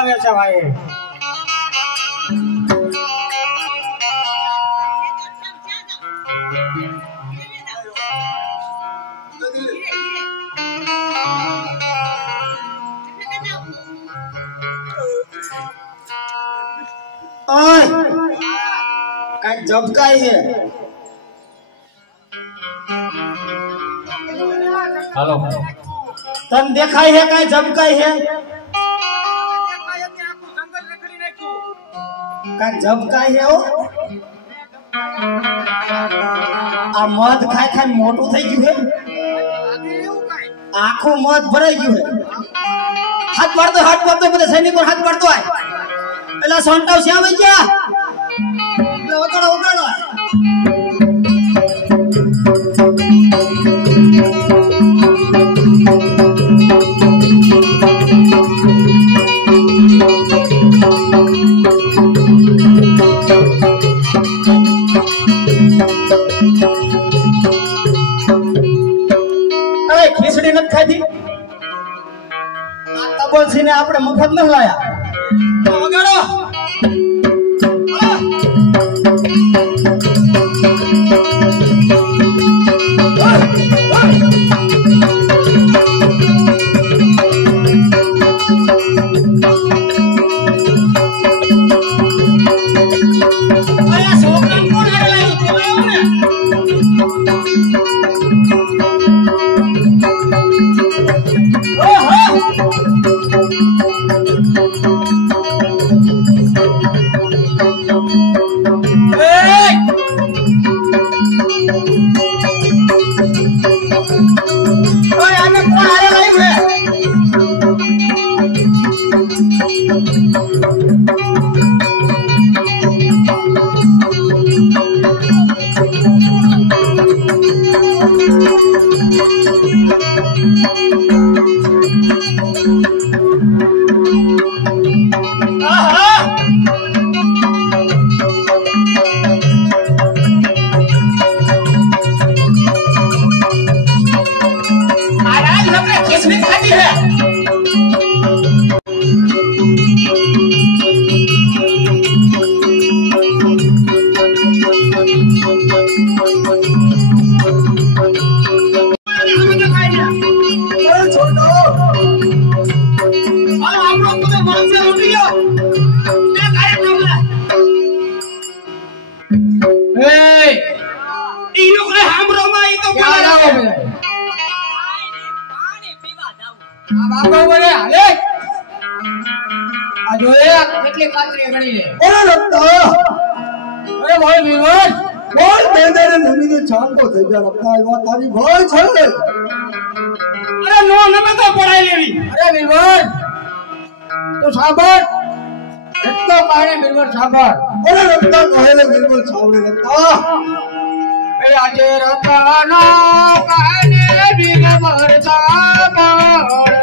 આવે છે ભાઈ का झपकाई है हेलो तन देखाई है का झपकाई है का झपकाई है ओ आ मध खाई खाई मोटू થઈ ગયું है आंखों मध भराई गયું है हाथ मारतो बधे सैनिको हाथ मारतो आय एला सोंटाव श्याम आई गया उतारो खीचड़ी न खाधी तबोलसी ने आपने मुफत न लाया तो वगाड़ो तारी भाई छे अरे नो नमे तो पढ़ाई लेवी अरे बीरबल तू साबर इतना पानी बीरबल साबर अरे रत्ता कहले बीरबल सावरे रत्ता ए आजे रत्ता ना कहले बीरबल साबर